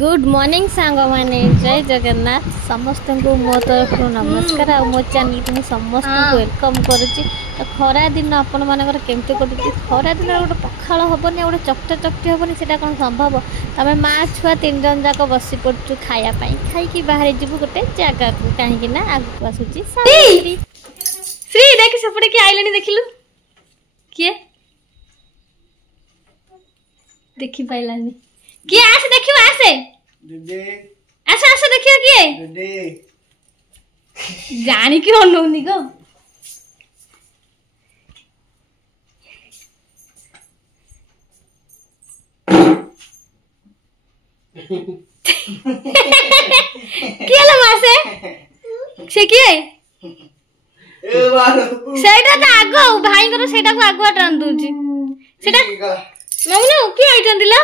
Good morning सांग माने जय जगन्नाथ समस्त को मो तरफ नमस्कार आ मो चैनल को समस्त वेलकम करुच्ची। तो खरा दिन आपण मानकर केमती कटुची खरा दिन गोटे पखाल हेनी गोटे चकटा चकटी हेनी से कौन संभव तमें माँ छुआ 3 जन जाक बसी पड़ू खायापाई खाई बाहर जीव गोटे जगह को कहीं आगू आसूची श्री देख सेपटे किए आइले देखिलु किए देखी पाइलानी किए आसे देखियो आसे आसे आसे देखियो किए जानी कि अनौनी गो किए ला मासे से किए सेटा त आगो भाई कर सेटा को आगो टान दूची सेटा मम्मी किए आइटन दिला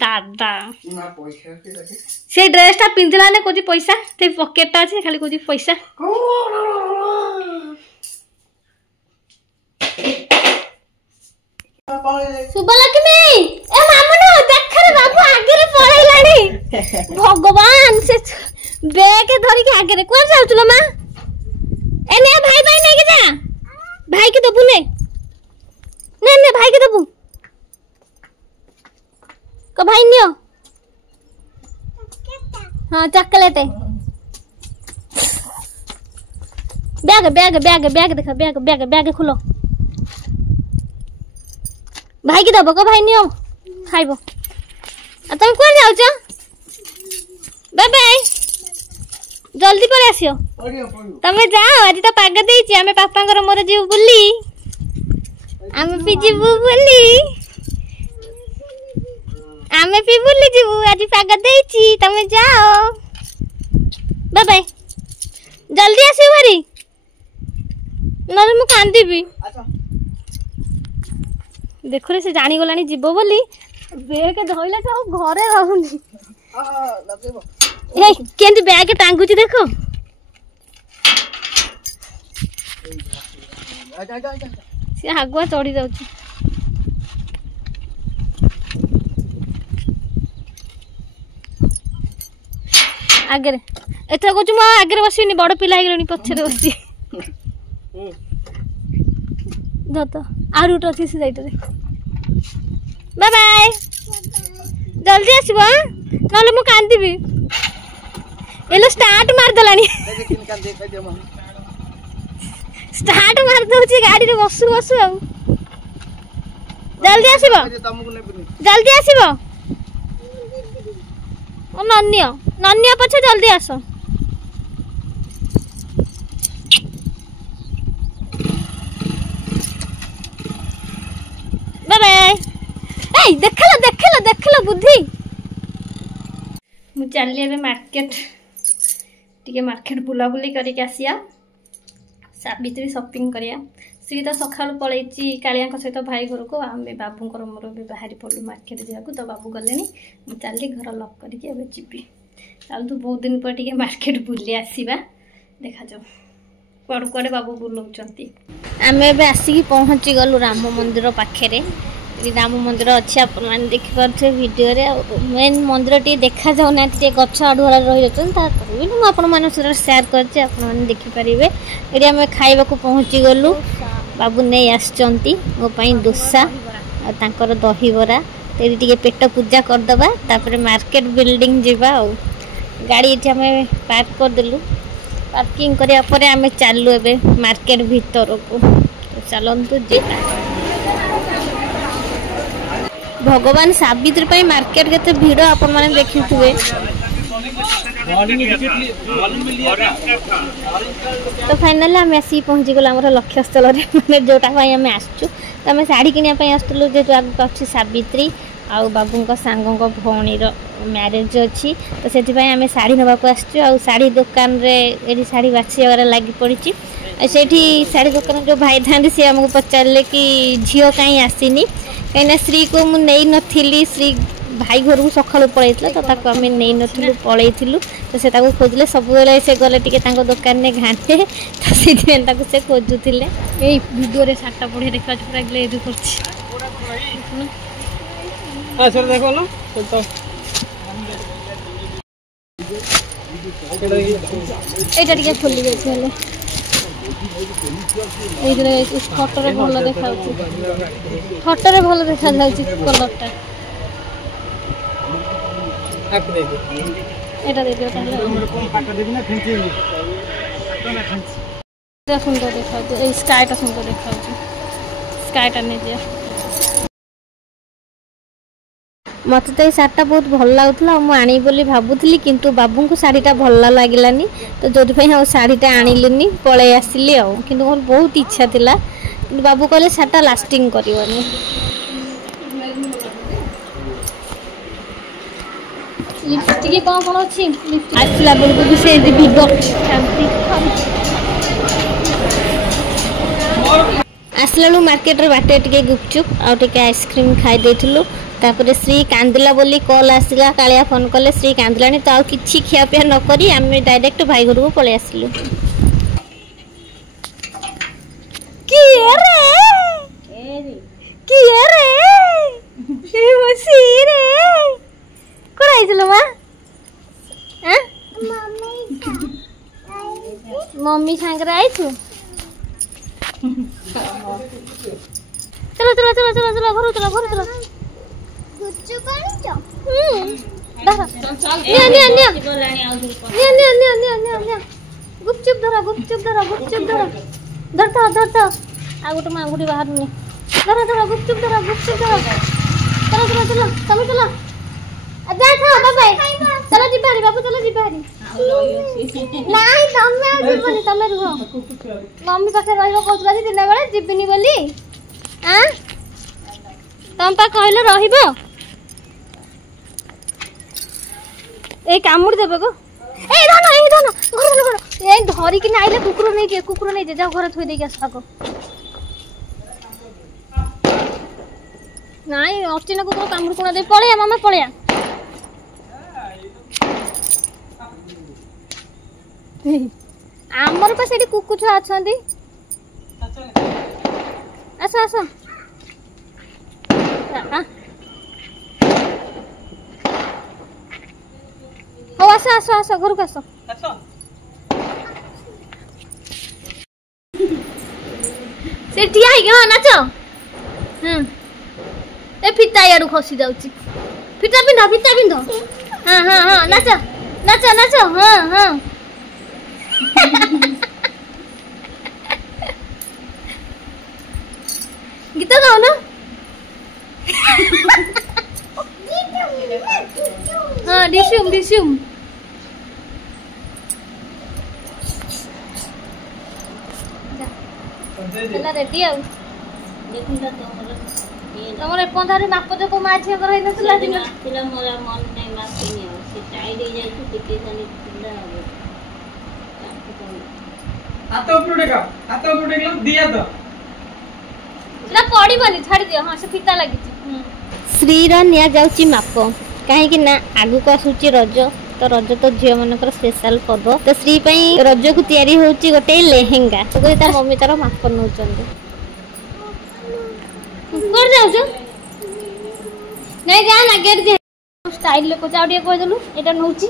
दादा से ड्रेस टा पिंधला ने कोजी पैसा ते पॉकेट टा আছে खाली कोजी पैसा सुबलक्ष्मी ए मामनो देख रे बाबू आगे रे पळैलाणी भगवान से बैग धरि के आगे रे कोन जाउचलो मां ए ने भाई भाई नहीं के जा भाई के दबु ने ने भाई के दबु को भाई नियो हाँ चॉकलेट है बैग बैग बैग बैग देखो बैग बैग बैग खोलो भाई की दबो को भाई नियो खाइबो आ तुम कोन जाउ छ बाय बाय जल्दी पर आसियो तमे जाओ आज तो पाग देछि हमें पापा कर मोर जीव बुली हमें भी जीव बुली हमें भी बुली जीव आज पाग देछि तमे जाओ बाय बाय जल्दी आसियो भारी नले मु कांदीबी देखो रे से जानी गलानी जीवो बोली बैग धइला से घरे रहउनी ए केंदी बैग टांगुची देखो से आगुआ चढ़ी जाउची आगे एथरा कहूँ मो आगे बसनी बड़ पिला हो पछे बसी दत आर गोटे अच्छी से बाय बाय जल्दी आसब ना मु कांदी एलो स्टार्ट मारदेलानी स्टार्ट मार दउची गाड़ी रे बसु बसु आ जल्दी जल्दी आसब ओ नन्या नन्या पछे जल्दी आस बाय बाय ए देखला बुद्धि मु चलली एबे मार्केट टिके मार्केट बुला बुली करके आसिया सावित्री शॉपिंग करिया श्री तो सकाळु पळैची कालिया सहित भाई घर को आमे बाबूंकर मोर भी बाहरी पड़ू मार्केट जाकू तो बाबू गलेनी मु चलली घर लॉक करके एबे जीबी चल तू बहुत दिन पर टिके मार्केट बुली आसीबा देखा जाओ कुआडू कुआडे बाबू बुलाउचंती आमे एबे आसी पहुंची गलु राम मंदिर पाखे राम मंदिर अच्छे आपने देखिपे भिडियो मेन मंदिर टी देखा जाऊना गच आड़ुआ रही जाती मुझे सेयार कर देखिपारे ये आम खाइबा पहुँची गलु बाबू नहीं आसचंती मोपाई डोसा और दहीबरा टे पेट पूजा करदे तापर मार्केट बिल्डिंग जावा गाड़ी ये आम पार्क करदेलु पार्किंग करापर आम चलु ए मार्केट भीतर को चलतु जा भगवान सावित्री पाई मार्केट केते भीड़ आपण माने देखिथुवे तो फाइनली आम आसी पहुँची गला हमर लक्ष्य स्थल रे माने जोटा पाई आम आसचु तो आम साड़ी किनिया पाई आस्तलु जेतु आगु अछि सावित्री आउ बाबूंको सांगोंको भौणीर मैरिज अच्छी तो सेठी पाई आम साड़ी नबा को आसचु आउ साड़ी दुकान रे एडी साड़ी बाछि वगैरह लागि पड़िची सेठी साड़ी दुकान जो भाई थांदी से हमको पचारले कि झियो काई आसीनी कहीं श्री को मु नहीं नथिली श्री भाई घर को सकाळु पळैतला तो ताको आमे नै नथिलु पळैथिलु तो से ताको खोजले सब बेले से गले टिके ताको दुकान ने घाटे तो से ताको से खोजुथिले ए वीडियो रे साटा पढे देखा पुरा गले एदु करछि हां सर देखो ना तो एटा टिके खोली गय छले एइरे इस फोटो रे भलो देखाउछि फोटो रे भलो देखा जाउछि कलर ता आप दे दो एटा दे दियो ताले हमर कोन पाटा देबी ना फेंची ना फेंची এটা সুন্দর দেখাউछि এই স্কাইটা সুন্দর দেখাউछि স্কাইটা নে দিয়া मत तो ये शार्टा बहुत भल लगुला मुझे आनी बोली भावुली किंतु बाबू को शाढ़ीटा भल लगलानी तो जो शाढ़ीटा आनिलुनी पलि आसली कि मोर बहुत इच्छा थिला कि बाबू कहले शार्टा लास्टिंग करनी लिपस्टिक कौन कौन अच्छी आसला बेलू भी से आसला मार्केट बाटे टे गुपचुप आउ टे आइसक्रीम खाई देथिलु तापर श्री कांदिला बोली कॉल आसला कालिया फोन कले श्री कांदिलानी तो आउ किछि खियापिया न करी आमे डायरेक्ट भाई घर को पळे आसलु की रे ए मसी रे कोन आइछलो मा हैं मम्मी संगे आइछु चलो चलो चलो चलो चलो घर चलो घर चलो गुच्चू पानी जो धरा निया निया निया निया निया निया निया निया निया गुपचुप धरा गुपचुप धरा धरता धरता आ गोटे मांगुटी बाहर नि धरा धरा गुपचुप धरा चलो चलो चलो चलो चलो जा था बाय चलो जी बारी बाबू चलो जी बारी नहीं तमे जीवनी तमे रुहो मम्मी पाखे रहिबो कहतला जी दिन बेले जीविनी बोली हां तम पा कहले रहिबो ए कामुड़ देबे गो ए धन घर ए धरी कि नाइले कुकुर नहीं जे जा घर थोई दे के आसको नाइ अर्चिना कुकुर कामुड़ कोना दे पळेया मामा पळेया आमर पास एडी कुकु छुआ अछंदी आस आस हो आस आस आस घर को आस से ठिया है हां नाचो ए फिता याडू खसी जाउची फिता पिंधो हां हां हां नाचो नाचो नाचो हां हां गीत गाओ ना हाँ डिशुम चला रेडी आउ देखिला तमरे पंधारे माप जो को माछे कर हैन तुला तिला मोरा मन नै मापिनी हो से टाइड हो जाय टिके तनी तिला हाथ ऊपर दिया तो ना पड़ी बनी छाड़ी दियो हां से फिता लागि श्री रा निया जाउची माप काहे कि ना आगु को आसुची रज तो रज तो झियो मनकर स्पेशल पर्व तो श्री पई रज को तयारी होची गोटे लेहेंगा तो कोई तार मम्मी तार माप नउ चंदे कर जाउ जो नहीं जा ना गेट दे स्टाइल ले को चाउडिया कह देलु एटा नउची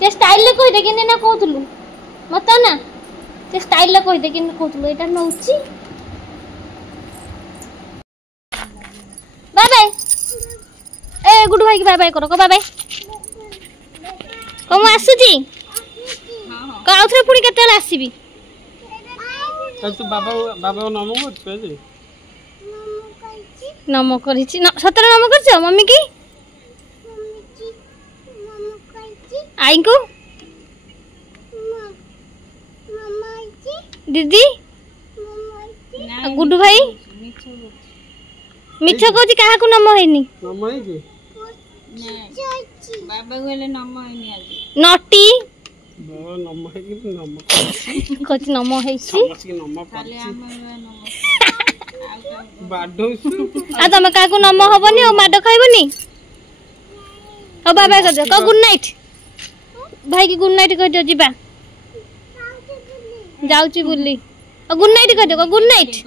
ते स्टाइल ले कह दे कि ना कहतलु मत ना ते स्टाइल ले कह दे कि कहतलु एटा नउची बाय बाय ए गुडू भाई की बाय बाय करो को बाय बाय को म आसुची हां को आउथरे पुणी केते आसीबी तब तो बाबा नमो करते जे नमो करिछि सतरे नमो करछ मम्मी की आई को दीदी गुडू भाई मिछ कहछि काहा को नमो हैनी नमो है की बाबा गोले नमो हैनी आज नटी बाबा नमो है की नमो कहछि नमो हैछि समझ के नमो खाली हम नमो बाडोसु आ तुम का नम हबनी और माड खाइबनी ओ बाबा कर दो गुड नाइट भाई की गुड नाइट कह दियो जीबा जाउची बुल्ली और गुड नाइट कह दो गुड नाइट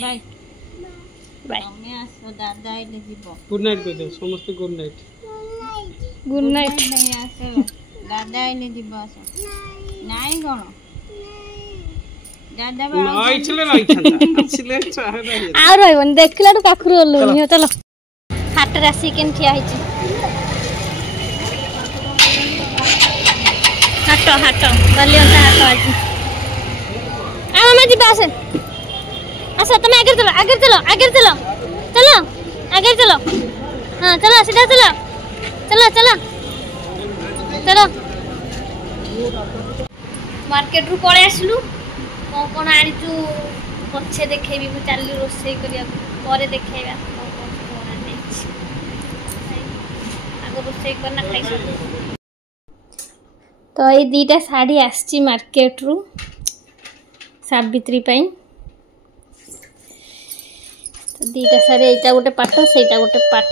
बाय बाय मैं आसो दादा आइले जीवो गुड नाइट कह दो समस्त गुड नाइट गुड नाइट नहीं आसो दादा आइले जीवो आसो नाही कोन दादा बा नाइ चले नाइ छंदा चले चाहे नहीं आ रहबन देखला तो पाखरु ओलुनी चलो हाट राशि केन ठिया हिची हाट हाट बलियंता हाट आज आ मामा जी बासे अच्छा तुम आगे चलो आगे चलो आगे चलो चलो आगे चलो हाँ चलो सीधा चलो चलो चलो चलो मार्केट रु पळे आसलु कौन कौन आनीचु पछे देखेबी मु चालू रोसई करिया परे देखेबा कौन कौन आनी आगो रोसई करना खाइ तो ये दीटा साड़ी आसची मार्केट रु सावित्री पई दीटा साड़ी एटा गोटे पाट सेटा गोटे पाट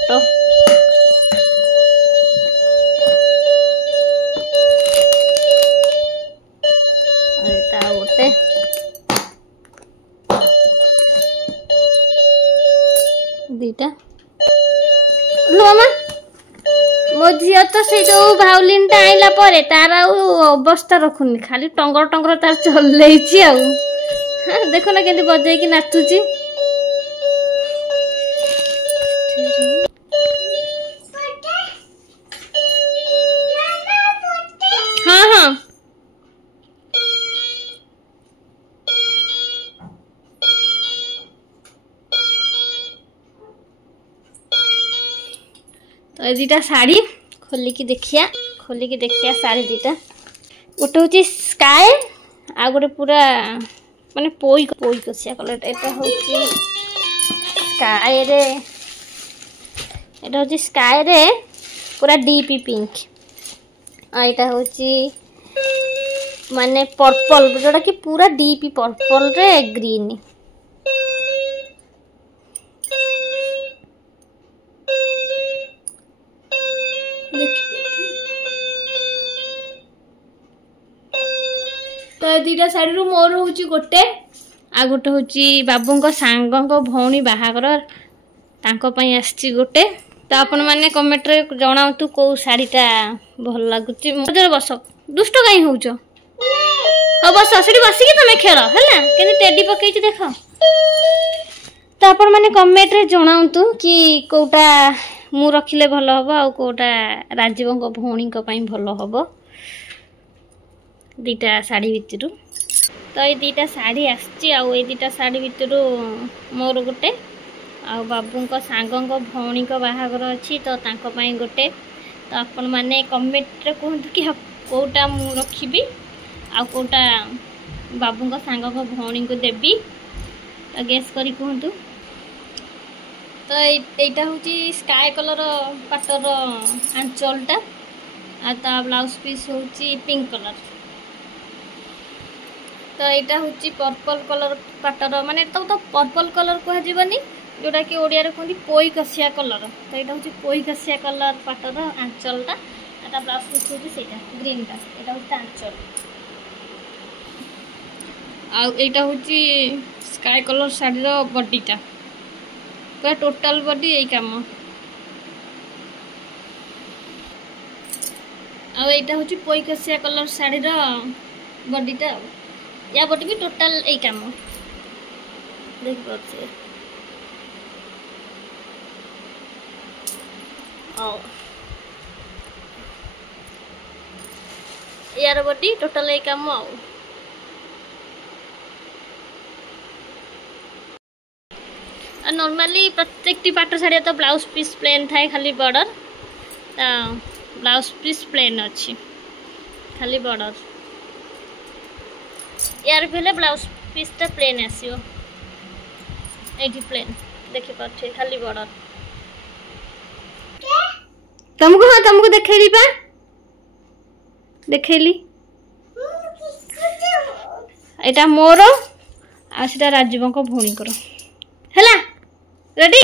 एटा गोटे दीटा लो मामा मो झियो तो से जो भाउलिन टा आइला परे तार अवस्था रखुनी खाली टंगर टंगर तार चलैछि आ देखो ना केंति बजाई कि नाचुची हाँ हाँ तो ये दीटा साड़ी खोलिकी देखिया साड़ी दीटा गोटे हूँ स्काए आ गोटे पूरा माने पोई पोई कसिया कलर एटा हूँ स्काए रे एटा हूँ स्काए रे पूरा डीपी पिंक आइटा हूँ माने पर्पल जोटा कि पूरा डीपी पर्पल रे ग्रीन तो दीटा शाढ़ी रु मोर हूँ गोटे आ गोटे हूँ बाबू सांग भौणी बाहागर तांको आसची गोटे तो आपण मैंने कमेंट रे जनातु कौ शाढ़ीटा भल लगुच बस दुष्ट कहीं होच हाँ बस से बसिकी तुम खेल है के टेडी पकई देख तो आपण मैंने कमेंट रे जनातु कि कौटा मु रखिले भल हम आ कौटा राजीव भौणी भल हम दीटा साड़ी भितर तो ये दीटा साड़ी आसची आ दीटा साड़ी भितर मोर गोटे आ बाबू सांग भौणी बाहागर अच्छी तो गोटे तो आपण मैंने कमेंट रे कहतु कि कौटा मु रखी आ कौटा बाबू सांग भौणी को देवी तो गैस करी कहतु तो यहाँ हूँ स्काए कलर पाटर आंचलटा आ ब्लाउज पीस हूँ पिंक कलर तो यहाँ हूँ पर्पल कलर पाटर माने तो पर्पल कलर कहनी जोटा कि ओडिया रे कहते पोई कसिया कलर तो यहाँ हूँ पोई कसिया कलर पाटर आंचलटा आ ब्लाउज पीस हूँ से ग्रीनटा यहाँ हूँ आंचल आईटा हूँ स्काए कलर शाढ़ी बडीटा पूरा टोटाल बॉडी यही काम आईटा हूँ पोई कसिया कलर शाढ़ी बॉडीटा या बॉडी भी टोटाल यही काम देख पारे यार बॉडी टोटाल यही काम नॉर्मली प्रत्येक पाट साड़ी तो ब्लाउज पीस प्लेन थाए खाली बॉर्डर ब्लाउज पीस प्लेन अच्छी खाली बॉर्डर यार भी ब्लाउज पीसटा प्लेन आसो ये प्लेन देखी पारे खाली बॉर्डर तुमको हाँ तुमको देखली पा देखली एटा मोर आ सेटा राजीव को भौणी करो हैला रेडी।